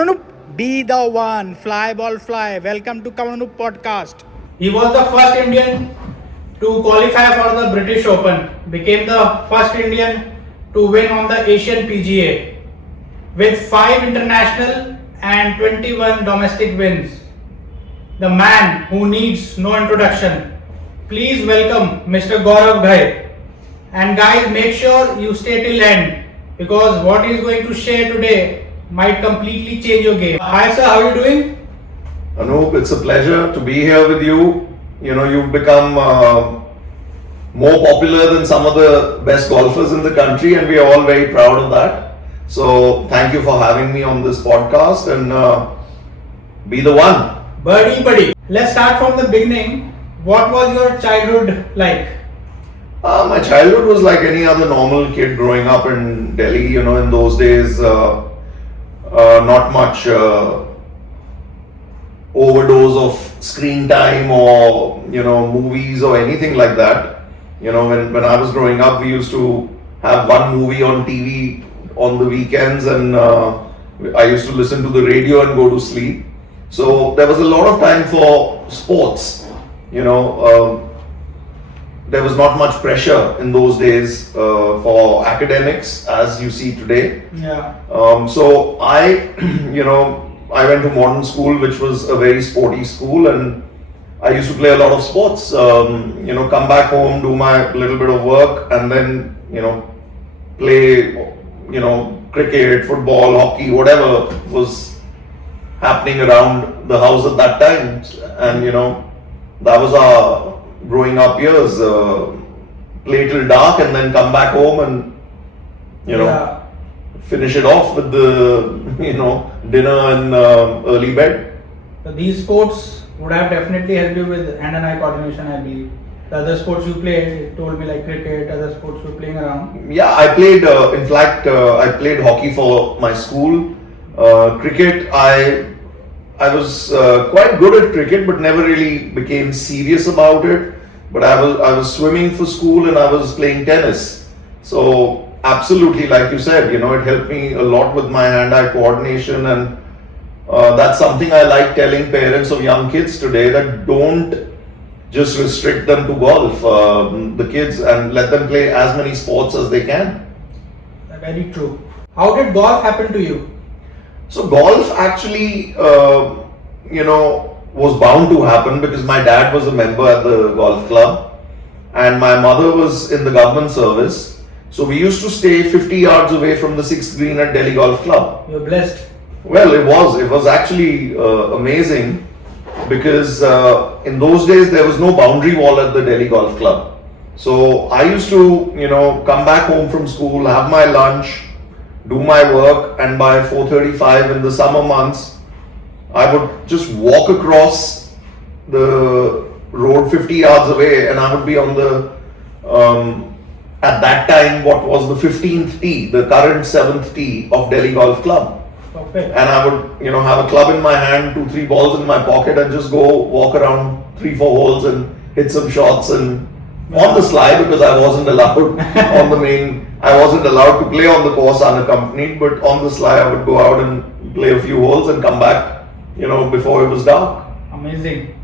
Kavananu, be the one. Fly ball fly. Welcome to Kavananu podcast. He was the first Indian to qualify for the British Open, became the first Indian to win on the Asian PGA with 5 international and 21 domestic wins. The man who needs no introduction. Please welcome Mr. Gaurav Ghei. And guys, make sure you stay till end because what he is going to share today might completely change your game. Hi sir, how are you doing? Anup, it's a pleasure to be here with you. You know, you've become more popular than some of the best golfers in the country, and we are all very proud of that. So, thank you for having me on this podcast and be the one. Buddy. Let's start from the beginning. What was your childhood like? My childhood was like any other normal kid growing up in Delhi. You know, in those days, not much overdose of screen time or movies or anything like that. You know, when I was growing up, we used to have one movie on TV on the weekends, and I used to listen to the radio and go to sleep. So there was a lot of time for sports. There was not much pressure in those days for academics as you see today. Yeah. So I, I went to modern school, which was a very sporty school, and I used to play a lot of sports. Come back home, do my little bit of work, and then play, cricket, football, hockey, whatever was happening around the house at that time. And that was our growing up years. Play till dark and then come back home and finish it off with the dinner and early bed. So these sports would have definitely helped you with hand and eye coordination, I believe. The other sports you played, you told me like cricket, other sports you were playing around. Yeah, I played, in fact, I played hockey for my school. Cricket, I was quite good at cricket, but never really became serious about it. But I was swimming for school and I was playing tennis. So absolutely, like you said, it helped me a lot with my hand-eye coordination, and that's something I like telling parents of young kids today, that don't just restrict them to golf, the kids, and let them play as many sports as they can. Very true. How did golf happen to you? So golf actually, was bound to happen because my dad was a member at the golf club and my mother was in the government service. So we used to stay 50 yards away from the 6th green at Delhi Golf Club. You're blessed. Well, it was actually amazing because in those days there was no boundary wall at the Delhi Golf Club. So I used to, come back home from school, have my lunch, do my work, and by 4:35 in the summer months, I would just walk across the road 50 yards away, and I would be on the, at that time, what was the 15th tee, the current 7th tee of Delhi Golf Club. Perfect. And I would, have a club in my hand, 2-3 balls in my pocket, and just go walk around 3-4 holes and hit some shots, and on the sly, because I wasn't allowed on the main. I wasn't allowed to play on the course unaccompanied, but on the sly I would go out and play a few holes and come back, before it was dark. Amazing.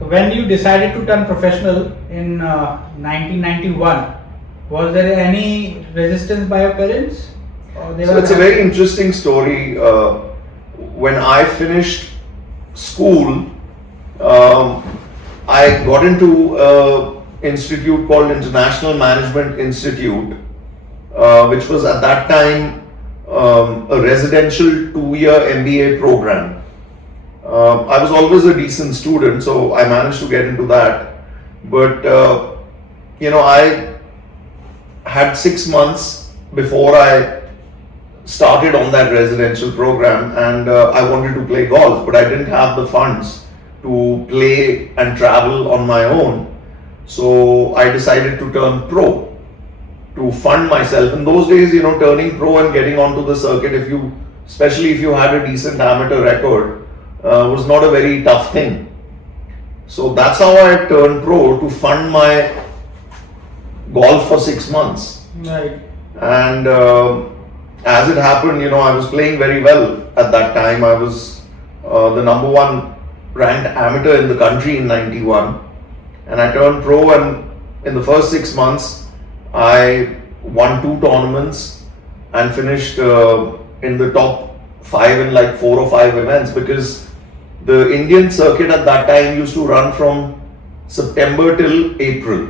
So when you decided to turn professional in 1991, was there any resistance by your parents? So it's a very interesting story. When I finished school, I got into an institute called International Management Institute, which was at that time a residential 2-year MBA program. I was always a decent student, so I managed to get into that. But I had 6 months before I started on that residential program, and I wanted to play golf, but I didn't have the funds to play and travel on my own. So I decided to turn pro to fund myself. In those days, turning pro and getting onto the circuit, especially if you had a decent amateur record, was not a very tough thing. So that's how I turned pro, to fund my golf for 6 months. Right. And as it happened, I was playing very well at that time. I was the number one ranked amateur in the country in '91, and I turned pro. And in the first 6 months, I won 2 tournaments and finished in the top 5 in like 4 or 5 events, because the Indian circuit at that time used to run from September till April,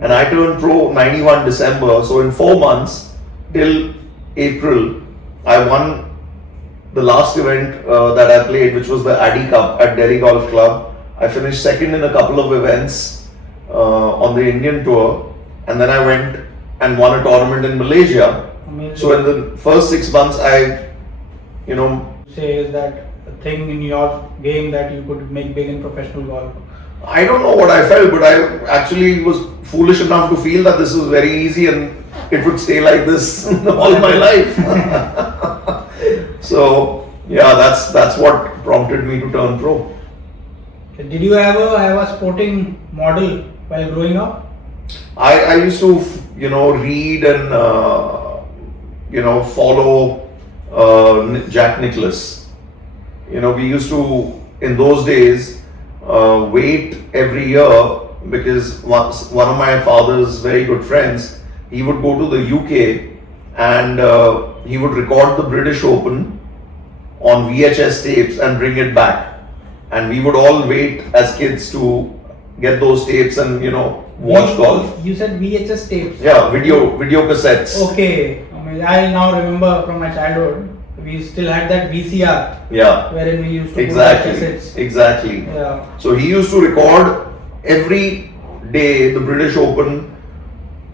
and I turned pro '91 December. So in 4 months till April, I won the last event that I played, which was the Addy Cup at Delhi Golf Club. I finished second in a couple of events on the Indian tour, and then I went and won a tournament in Malaysia. Amazing. So in the first 6 months, I, you know, Say, is that a thing in your game that you could make big in professional golf? I don't know what I felt, but I actually was foolish enough to feel that this was very easy and it would stay like this all my life. So yeah, that's what prompted me to turn pro. Did you ever have a sporting model while growing up? I used to, read and, follow Jack Nicklaus. We used to, in those days, wait every year, because one of my father's very good friends, he would go to the UK and he would record the British Open on VHS tapes and bring it back. And we would all wait as kids to get those tapes and, watch golf. You said VHS tapes? Yeah, video cassettes. Okay. I mean, I now remember from my childhood, we still had that VCR. Yeah. Wherein we used to Exactly. put cassettes. Exactly. Yeah. So he used to record every day the British Open,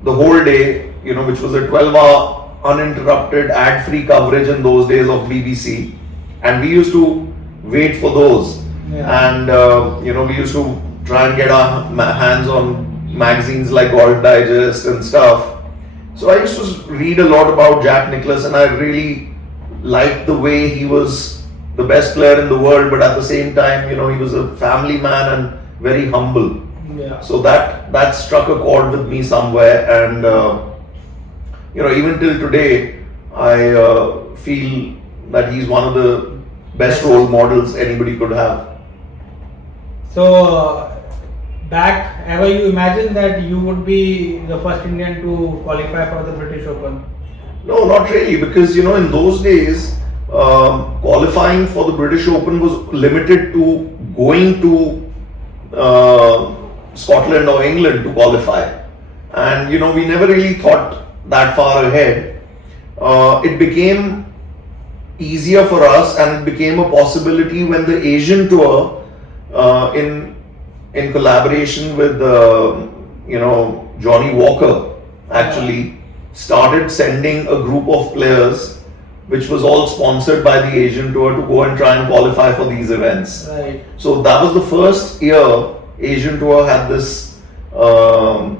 the whole day, which was a 12-hour uninterrupted ad-free coverage in those days of BBC. And we used to wait for those. Yeah. And, we used to try and get our hands on magazines like Golf Digest and stuff. So I used to read a lot about Jack Nicklaus, and I really liked the way he was the best player in the world, but at the same time, he was a family man and very humble. Yeah. So that struck a chord with me somewhere, and even till today, I feel that he's one of the best role models anybody could have. So, back, ever you imagined that you would be the first Indian to qualify for the British Open? No, not really, because in those days, qualifying for the British Open was limited to going to Scotland or England to qualify, and we never really thought that far ahead. It became easier for us, and it became a possibility when the Asian Tour, in collaboration with Johnny Walker, actually started sending a group of players, which was all sponsored by the Asian Tour, to go and try and qualify for these events. Right. So that was the first year Asian Tour had this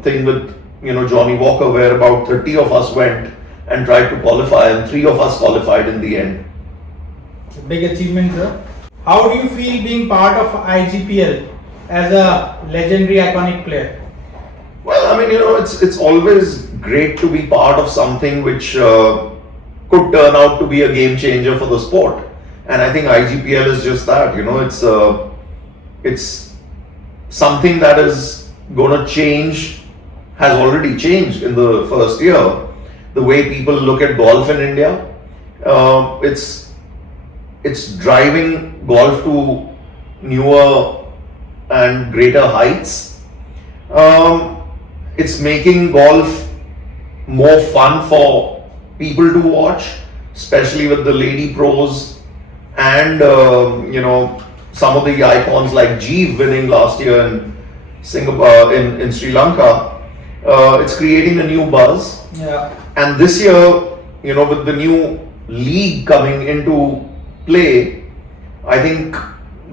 thing with Johnny Walker, where about 30 of us went and tried to qualify, and 3 of us qualified in the end. Big achievement, sir. How do you feel being part of IGPL as a legendary, iconic player? Well, I mean, it's always great to be part of something which could turn out to be a game changer for the sport, and I think IGPL is just that. It's something that is going to change, has already changed in the first year. The way people look at golf in India, it's driving golf to newer and greater heights. It's making golf more fun for people to watch, especially with the lady pros and some of the icons like Jeev winning last year in Singapore, in Sri Lanka. It's creating a new buzz. Yeah. And this year, with the new league coming into play, I think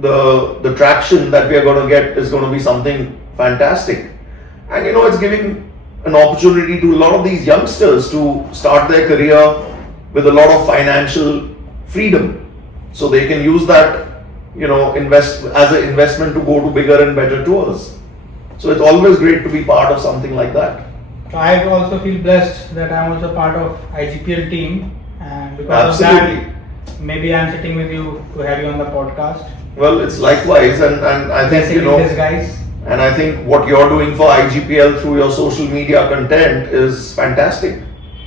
the traction that we are going to get is going to be something fantastic. And it's giving an opportunity to a lot of these youngsters to start their career with a lot of financial freedom, so they can use that invest as an investment to go to bigger and better tours. So it's always great to be part of something like that. I also feel blessed that I'm also part of IGPL team, and because Absolutely. of that, maybe I'm sitting with you to have you on the podcast. Well, it's likewise, and I think Blessing in disguise. and I think what you're doing for IGPL through your social media content is fantastic.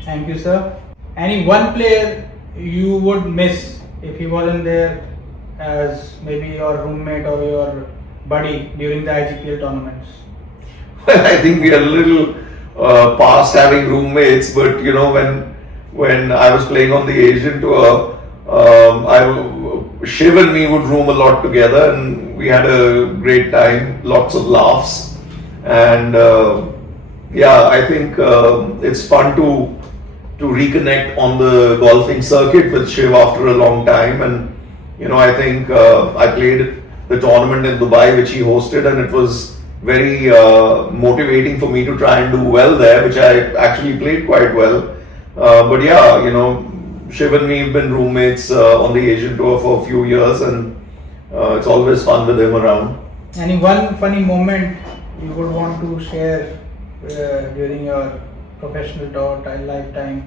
Thank you, sir. Any one player you would miss if he wasn't there as maybe your roommate or your buddy during the IGPL tournaments? Well, I think we are a little past having roommates, but when I was playing on the Asian tour, Shiv and me would room a lot together, and we had a great time, lots of laughs, and yeah, I think it's fun to reconnect on the golfing circuit with Shiv after a long time, and I think I played the tournament in Dubai which he hosted, and it was very motivating for me to try and do well there, which I actually played quite well. But yeah, Shiv and me have been roommates on the Asian tour for a few years, and it's always fun with him around. Any one funny moment you would want to share during your professional tour lifetime?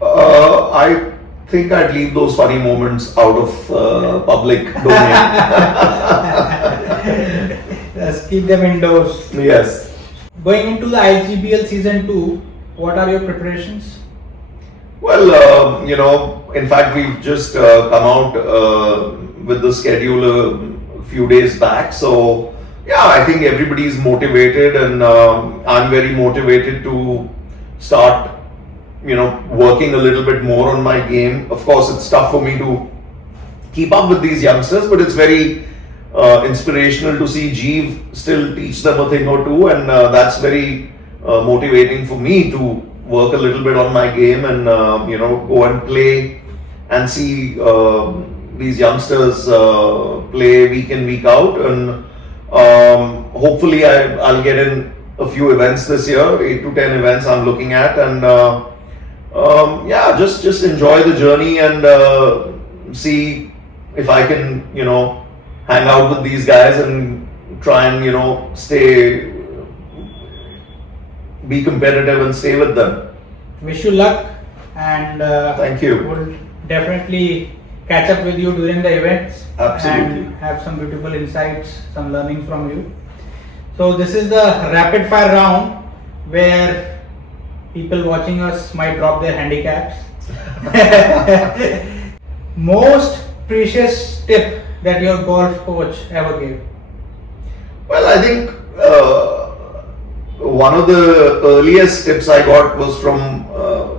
I think I'd leave those funny moments out of public domain. Just keep them indoors. Yes. Going into the IGPL season 2, what are your preparations? Well, in fact, we've just come out with the schedule a few days back. So, yeah, I think everybody's motivated, and I'm very motivated to start, working a little bit more on my game. Of course, it's tough for me to keep up with these youngsters, but it's very inspirational to see Jeev still teach them a thing or two, and that's very motivating for me to work a little bit on my game and go and play and see these youngsters play week in, week out, and hopefully I'll get in a few events this year, 8 to 10 events I'm looking at, and yeah, just enjoy the journey and see if I can hang out with these guys and try and be competitive and stay with them. Wish you luck, and thank you. We'll definitely catch up with you during the events. Absolutely. And have some beautiful insights, some learnings from you. So this is the rapid fire round where people watching us might drop their handicaps. Most precious tip that your golf coach ever gave? Well, I think one of the earliest tips I got was from a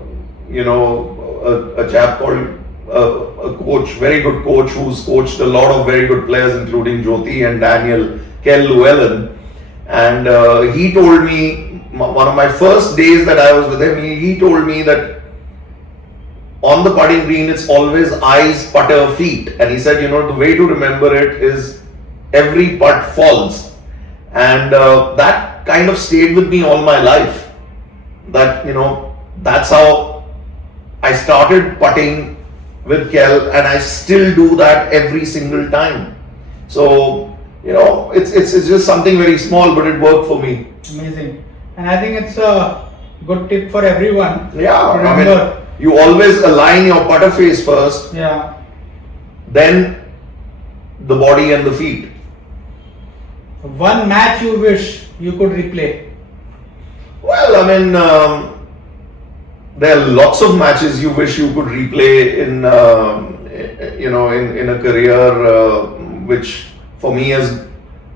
chap called a coach, very good coach, who's coached a lot of very good players, including Jyoti and Daniel, Kel Llewellyn. And he told me, one of my first days that I was with him, he told me that on the putting green, it's always eyes, putter, feet. And he said, the way to remember it is every putt falls. And that kind of stayed with me all my life. That, that's how I started putting with Kel, and I still do that every single time. So, it's just something very small, but it worked for me. Amazing. And I think it's a good tip for everyone. Yeah, remember, you always align your putter face first. Yeah. Then the body and the feet. One match you wish you could replay? Well, there are lots of matches you wish you could replay in a career which for me has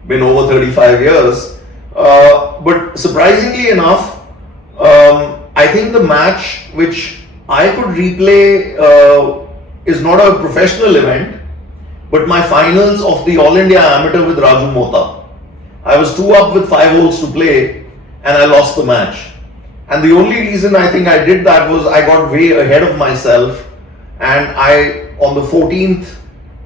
been over 35 years. But surprisingly enough, I think the match which I could replay is not a professional event, but my finals of the All India Amateur with Raju Mota. I was 2 up with 5 holes to play, and I lost the match. And the only reason I think I did that was I got way ahead of myself, and on the 14th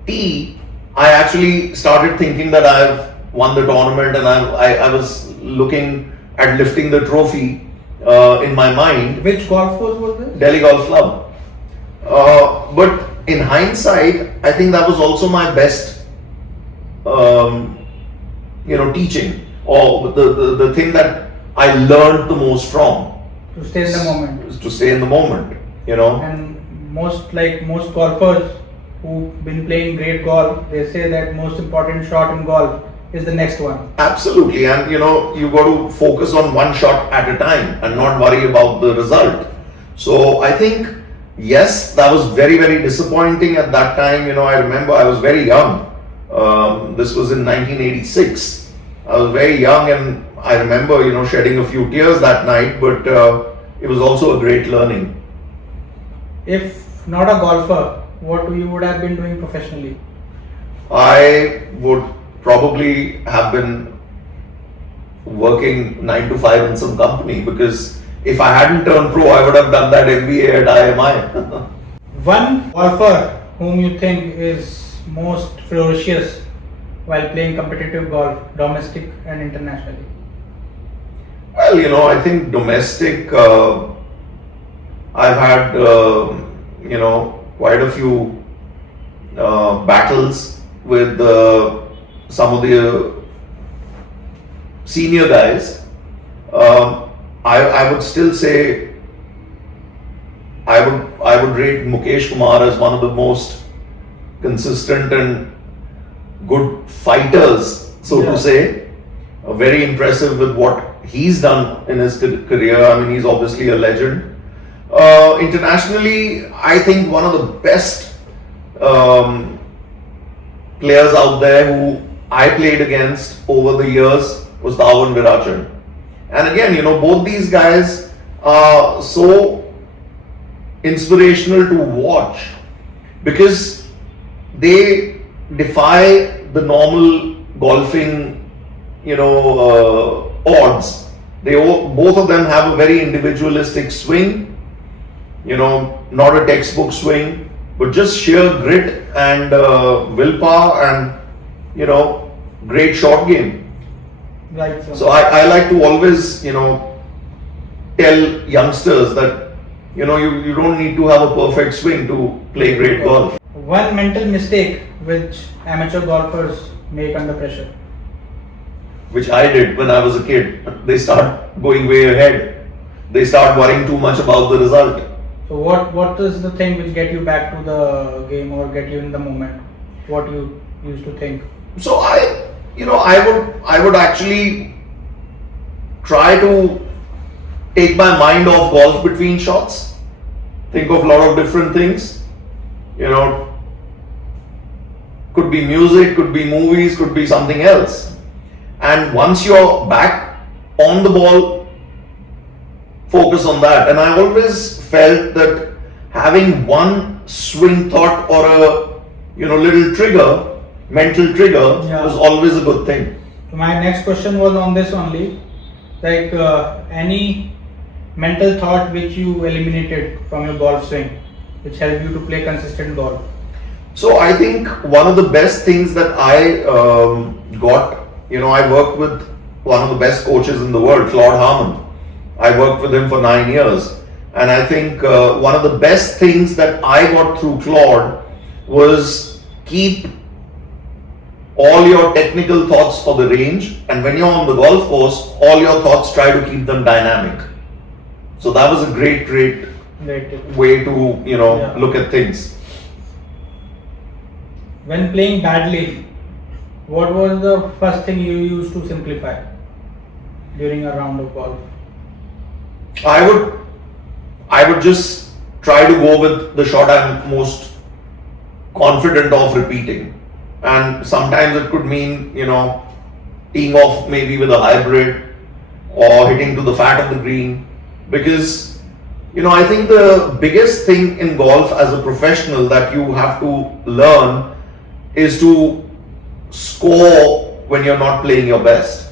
tee, I actually started thinking that I've won the tournament, and I was looking at lifting the trophy in my mind. Which golf course was this? Delhi Golf Club. But in hindsight, I think that was also my best, teaching, or the thing that I learned the most from. To stay in the moment. To stay in the moment, And most golfers who've been playing great golf, they say that most important shot in golf is the next one. Absolutely, and you got to focus on one shot at a time and not worry about the result. So I think yes, that was very, very disappointing at that time. I remember I was very young. This was in 1986. I was very young, and I remember shedding a few tears that night. But it was also a great learning. If not a golfer, what you would have been doing professionally? I would probably have been working 9 to 5 in some company, because if I hadn't turned pro, I would have done that MBA at IMI. One golfer whom you think is most ferocious while playing competitive golf, domestic and internationally? Well, I think domestic, I've had, quite a few battles with some of the senior guys. I would still say I would rate Mukesh Kumar as one of the most consistent and good fighters, so to say. Very impressive with what he's done in his career. I mean, he's obviously a legend. Internationally, I think one of the best players out there who I played against over the years was Dhawan Virachan. And again, both these guys are so inspirational to watch because they defy the normal golfing, odds. Both of them have a very individualistic swing, not a textbook swing, but just sheer grit and willpower and, great short game. Right. So I like to always, tell youngsters that, you don't need to have a perfect swing to play great golf. One mental mistake which amateur golfers make under pressure. Which I did when I was a kid. They start going way ahead. They start worrying too much about the result. So what is the thing which get you back to the game or get you in the moment? What you used to think? So I would actually try to take my mind off golf between shots. Think of a lot of different things. Could be music, could be movies, could be something else. And once you're back on the ball, focus on that. And I always felt that having one swing thought or a little trigger, mental trigger, was always a good thing. So my next question was on this only, like any mental thought which you eliminated from your golf swing, which helped you to play consistent golf. So I think one of the best things that I got, I worked with one of the best coaches in the world, Claude Harmon. I worked with him for 9 years. And I think one of the best things that I got through Claude was keep all your technical thoughts for the range. And when you're on the golf course, all your thoughts, try to keep them dynamic. So that was a great way to, look at things. When playing badly, what was the first thing you used to simplify during a round of golf? I would just try to go with the shot I'm most confident of repeating. And sometimes it could mean, teeing off maybe with a hybrid or hitting to the fat of the green. Because, I think the biggest thing in golf as a professional that you have to learn is to score when you're not playing your best.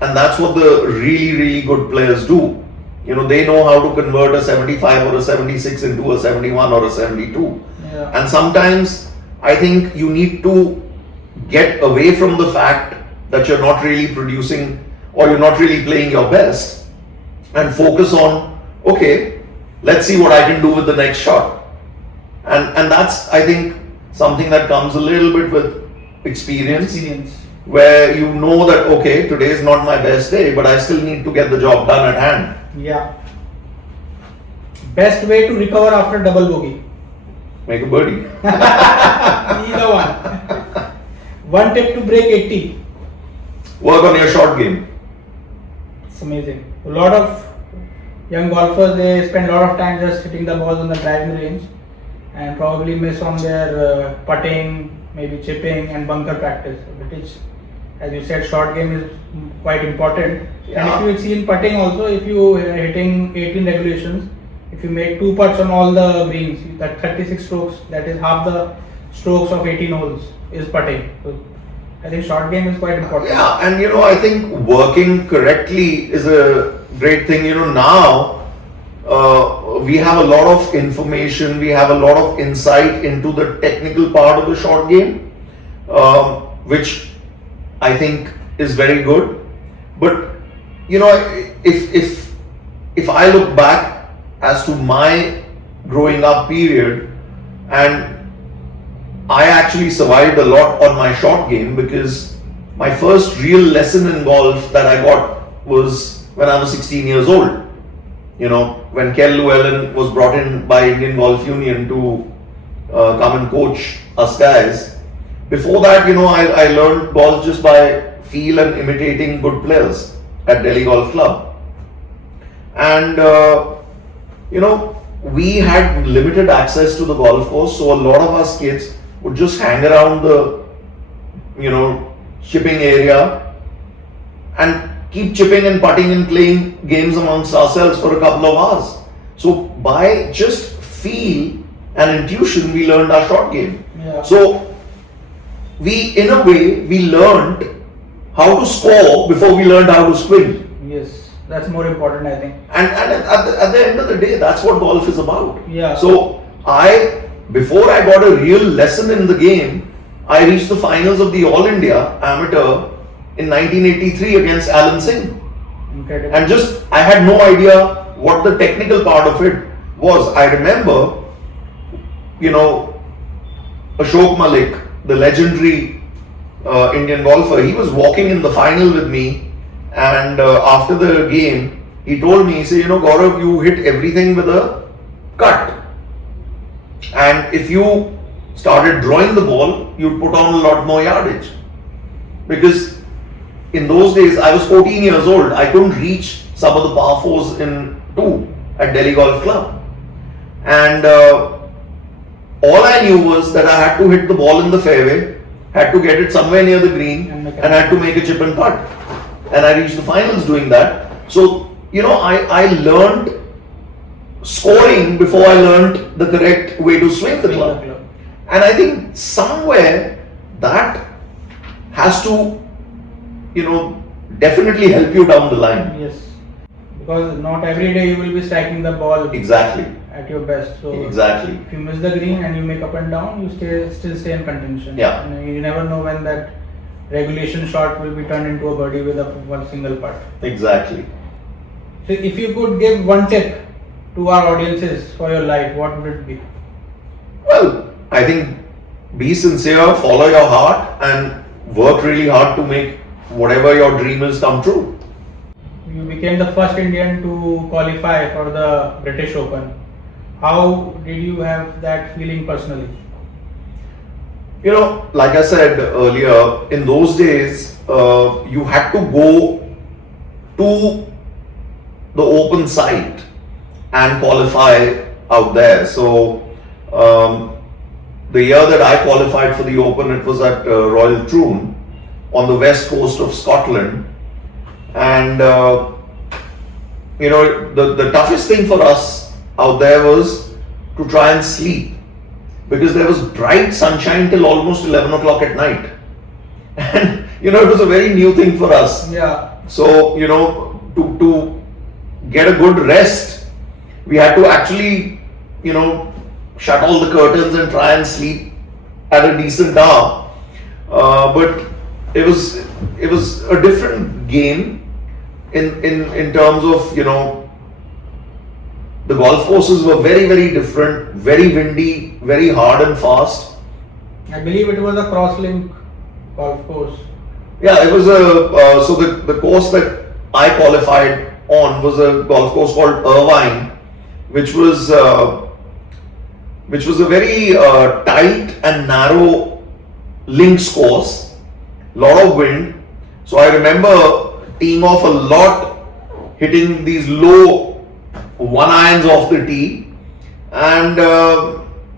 And that's what the really, really good players do. They know how to convert a 75 or a 76 into a 71 or a 72. Yeah. And sometimes I think you need to get away from the fact that you're not really producing or you're not really playing your best and focus on, okay, let's see what I can do with the next shot. And that's, I think, something that comes a little bit with experience. Where you know that, okay, today is not my best day, but I still need to get the job done at hand. Yeah. Best way to recover after double bogey? make a birdie. Either one. One tip to break 80. Work on your short game. It's amazing. A lot of young golfers, they spend a lot of time just hitting the balls on the driving range and probably miss on their putting, maybe chipping and bunker practice, which, as you said, short game is quite important. Yeah. And if you see in putting also, if you are hitting 18 regulations, if you make 2 putts on all the greens, that 36 strokes, that is half the strokes of 18 holes is putting. So I think short game is quite important. Yeah, and I think working correctly is a great thing. Now we have a lot of information, we have a lot of insight into the technical part of the short game, which I think is very good. But if I look back as to my growing up period, and I actually survived a lot on my short game, because my first real lesson in golf that I got was when I was 16 years old. When Kel Llewellyn was brought in by Indian Golf Union to come and coach us guys. Before that, I learned golf just by feel and imitating good players at Delhi Golf Club. And, we had limited access to the golf course, so a lot of us kids would just hang around the, chipping area and keep chipping and putting and playing games amongst ourselves for a couple of hours. So by just feel and intuition, we learned our short game. Yeah. So in a way, we learned how to score before we learned how to swing. Yes, that's more important, I think. And at the end of the day, that's what golf is about. Yeah. So before I got a real lesson in the game, I reached the finals of the All India Amateur in 1983 against Alan Singh. Incredible. And I had no idea what the technical part of it was. I remember, Ashok Malik, the legendary Indian golfer, he was walking in the final with me, and after the game, he told me, he said, Gaurav, you hit everything with a cut. And if you started drawing the ball, you'd put on a lot more yardage. Because in those days, I was 14 years old. I couldn't reach some of the par 4s in 2 at Delhi Golf Club. And all I knew was that I had to hit the ball in the fairway, had to get it somewhere near the green, and had to make a chip and putt. And I reached the finals doing that. So, I learned scoring before I learned the correct way to swing the club. And I think somewhere that has to, definitely help you down the line. Yes, because not every day you will be striking the ball Exactly. at your best. So Exactly. if you miss the green and you make up and down, you still stay in contention. Yeah. You never know when that regulation shot will be turned into a birdie with one single putt. Exactly. So if you could give one tip to our audiences for your life, what would it be? Well, I think be sincere, follow your heart, and work really hard to make whatever your dream is come true. You became the first Indian to qualify for the British Open. How did you have that feeling personally? Like I said earlier, in those days, you had to go to the open site and qualify out there. So, the year that I qualified for the Open, it was at Royal Troon on the west coast of Scotland. And, the toughest thing for us out there was to try and sleep, because there was bright sunshine till almost 11 o'clock at night. And, it was a very new thing for us. Yeah. So, to get a good rest, we had to actually, shut all the curtains and try and sleep at a decent hour. But it was a different game in terms of, the golf courses were very, very different, very windy, very hard and fast. I believe it was a crosslink golf course. Yeah, it was so the course that I qualified on was a golf course called Irvine, which was which was a very tight and narrow links course, lot of wind. So I remember teeing off a lot, hitting these low one irons off the tee, and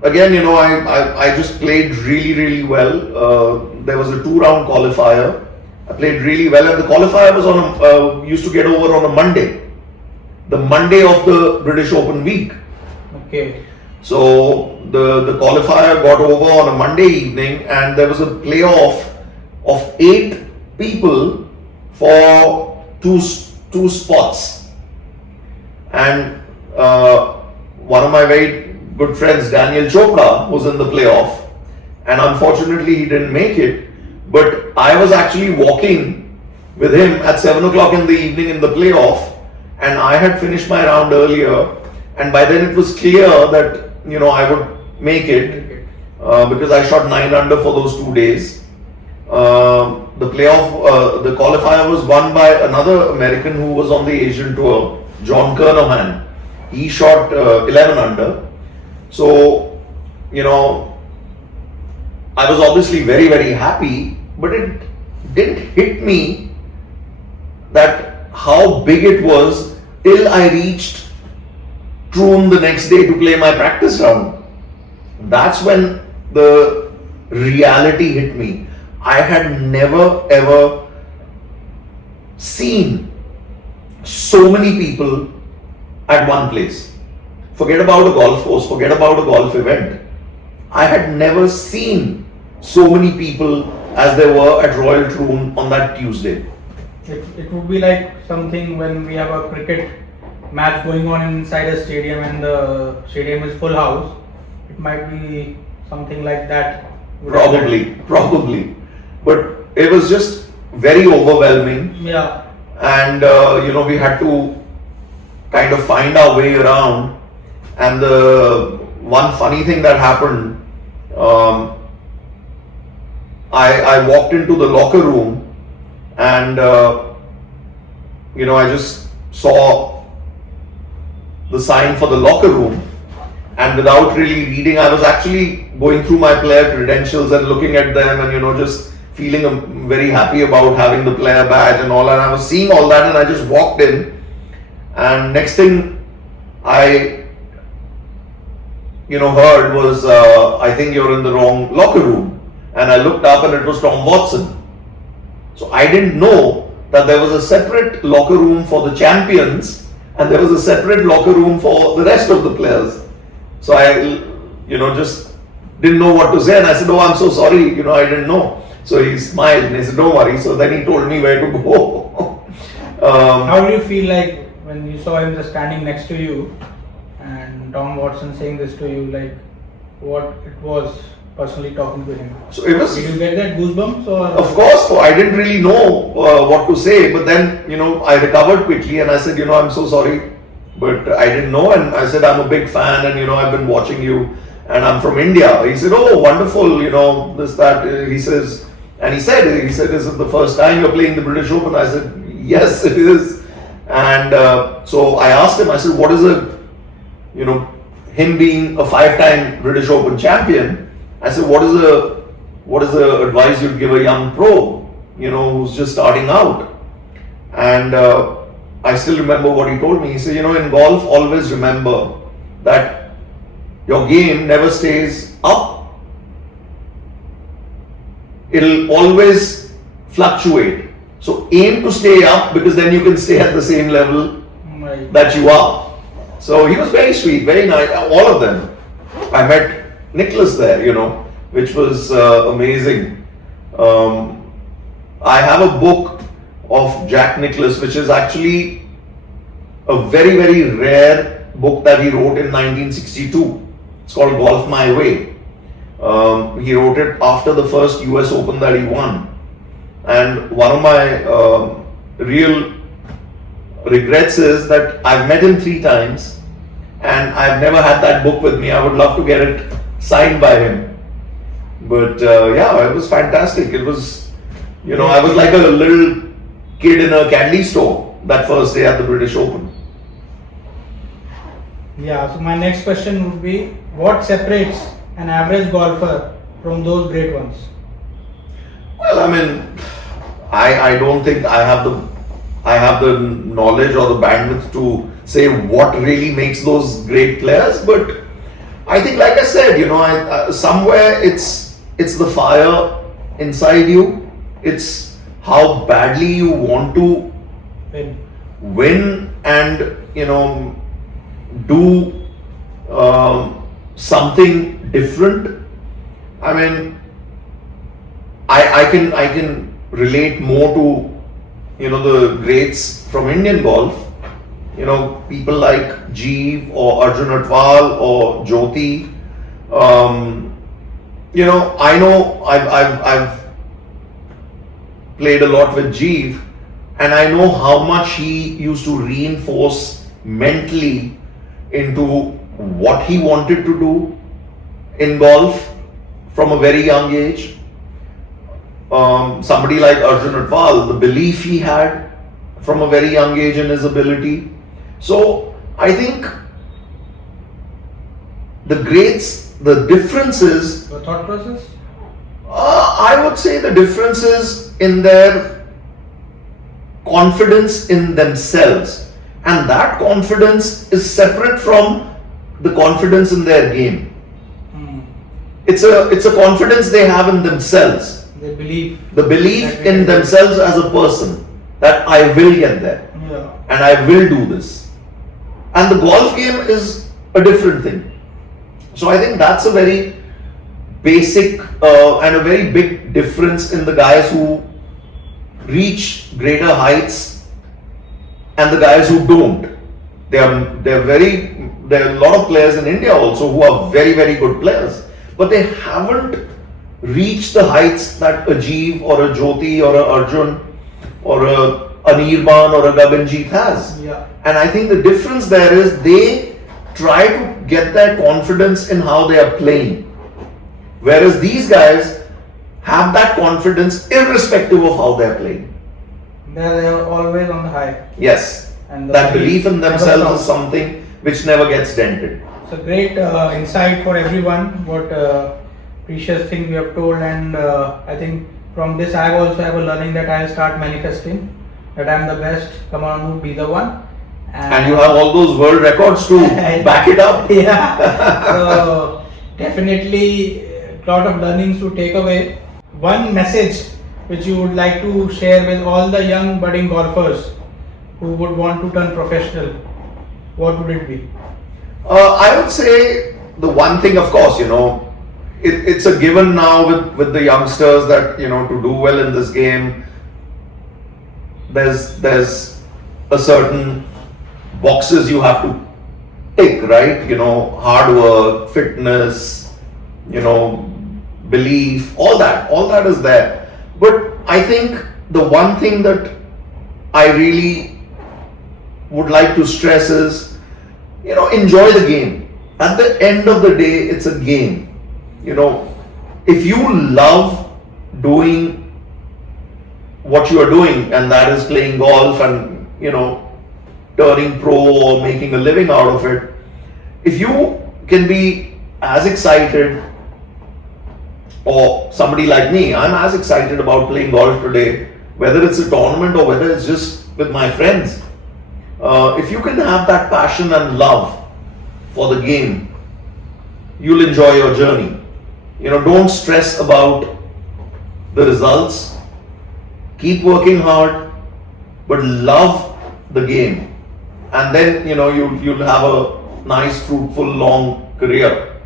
again, I just played really well. There was a 2-round qualifier. I played really well, and the qualifier was on used to get over on a Monday, the Monday of the British Open week. Okay. So the qualifier got over on a Monday evening, and there was a playoff of 8 people for two spots. And one of my very good friends, Daniel Chopra, was in the playoff, and unfortunately he didn't make it. But I was actually walking with him at 7 o'clock in the evening in the playoff, and I had finished my round earlier, and by then it was clear that I would make it because I shot 9 under for those 2 days. The playoff, the qualifier was won by another American who was on the Asian tour, John Kernohan. He shot 11 under. So, I was obviously very happy, but it didn't hit me that how big it was till I reached Troon the next day to play my practice round. That's when the reality hit me. I had never ever seen so many people at one place. Forget about a golf course, forget about a golf event. I had never seen so many people as there were at Royal Troon on that Tuesday. It would be like something when we have a cricket match going on inside a stadium and the stadium is full house. It might be something like that. Probably. But it was just very overwhelming. Yeah. And we had to kind of find our way around. And the one funny thing that happened, I walked into the locker room, and I just saw the sign for the locker room, and without really reading, I was actually going through my player credentials and looking at them, and just feeling very happy about having the player badge and all. And I was seeing all that, and I just walked in, and next thing I heard was, I think you're in the wrong locker room. And I looked up, and it was Tom Watson. So I didn't know that there was a separate locker room for the champions, and there was a separate locker room for the rest of the players. So I, just didn't know what to say, and I said, "Oh, I'm so sorry, I didn't know." So he smiled and he said, "Don't worry." So then he told me where to go. How do you feel like when you saw him just standing next to you and Tom Watson saying this to you, like what it was personally talking to him? So it was. Did you get that goosebumps? Or? Of course, I didn't really know what to say, but then I recovered quickly, and I said, I'm so sorry, but I didn't know. And I said, I'm a big fan, and I've been watching you, and I'm from India. He said, "Oh, wonderful, this, that." He says, and he said, "Is it the first time you're playing the British Open?" I said, "Yes, it is." And so I asked him, I said, "What is it?" Him being a 5-time British Open champion, I said, what is the advice you'd give a young pro, who's just starting out? And I still remember what he told me. He said, in golf, always remember that your game never stays up. It'll always fluctuate. So aim to stay up, because then you can stay at the same level that you are. So he was very sweet, very nice, all of them. I met Nicholas there, which was amazing. I have a book of Jack Nicklaus, which is actually a very rare book that he wrote in 1962. It's called Golf My Way. He wrote it after the first US Open that he won. And one of my real regrets is that I've met him 3 times and I've never had that book with me. I would love to get it signed by him. But yeah, it was fantastic. It was, I was like a little kid in a candy store that first day at the British Open. Yeah, so my next question would be, what separates an average golfer from those great ones? Well, I mean, I don't think I have the knowledge or the bandwidth to say what really makes those great players, but I think, like I said, somewhere it's the fire inside you. It's how badly you want to When win and do something different. I mean, I can relate more to the greats from Indian golf. People like Jeev or Arjun Atwal or Jyoti. I know I've played a lot with Jeev, and I know how much he used to reinforce mentally into what he wanted to do in golf from a very young age. Somebody like Arjun Atwal, the belief he had from a very young age in his ability. So I think the greats, the differences, your thought process? I would say the differences in their confidence in themselves, and that confidence is separate from the confidence in their game. It's a confidence they have in themselves. They believe. The belief in themselves as a person that I will get there Yeah. and I will do this. And the golf game is a different thing. So I think that's a very basic and a very big difference in the guys who reach greater heights and the guys who don't. There are a lot of players in India also who are very, very good players, but they haven't reached the heights that a Jeev or a Jyoti or a Arjun or a Anirban or a Gaganjeet has. Yeah. And I think the difference there is they try to get that confidence in how they are playing. Whereas these guys have that confidence irrespective of how they are playing. They are always on the high. Yes. And That belief in never themselves stops. is something which never gets dented. It's a great insight for everyone. What precious thing you have told, and I think from this I also have a learning that I'll start manifesting that I'm the best. Come on, be the one. And you have all those world records to back it up. Yeah. So definitely a lot of learnings to take away. One message which you would like to share with all the young budding golfers who would want to turn professional, what would it be? I would say the one thing, of course, it's a given now with the youngsters that to do well in this game, there's a certain boxes you have to tick, right? Hard work, fitness, belief, all that is there. But I think the one thing that I really would like to stress is, enjoy the game. At the end of the day, it's a game. If you love doing what you are doing, and that is playing golf and turning pro or making a living out of it, if you can be as excited, or somebody like me, I'm as excited about playing golf today, whether it's a tournament or whether it's just with my friends. If you can have that passion and love for the game, you'll enjoy your journey. Don't stress about the results. Keep working hard, but love the game, and then you'll have a nice, fruitful, long career.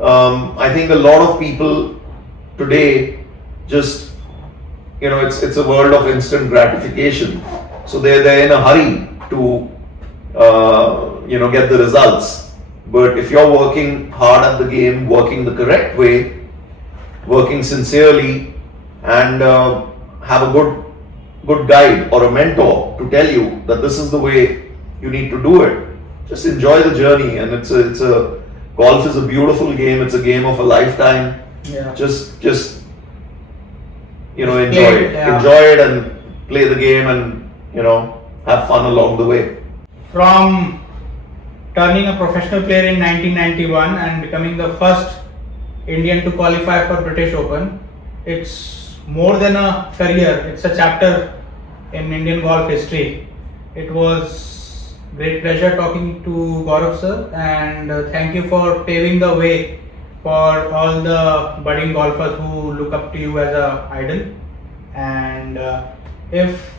I think a lot of people today just it's a world of instant gratification, so they're in a hurry to get the results. But if you're working hard at the game, working the correct way, working sincerely, and have a good guide or a mentor to tell you that this is the way you need to do it, just enjoy the journey. And golf is a beautiful game. It's a game of a lifetime. Yeah. Just enjoy play it. yeah. Enjoy it and play the game, and have fun along the way. From turning a professional player in 1991 and becoming the first Indian to qualify for British Open. It's more than a career, it's a chapter in Indian golf history. It was great pleasure talking to Gaurav sir, and thank you for paving the way for all the budding golfers who look up to you as a idol. And if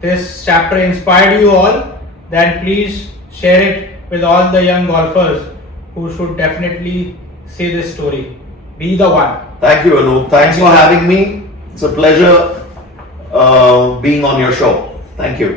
this chapter inspired you all, then please share it with all the young golfers who should definitely see this story. Be the one. Thank you, Anup. Thanks for having me. It's a pleasure being on your show. Thank you.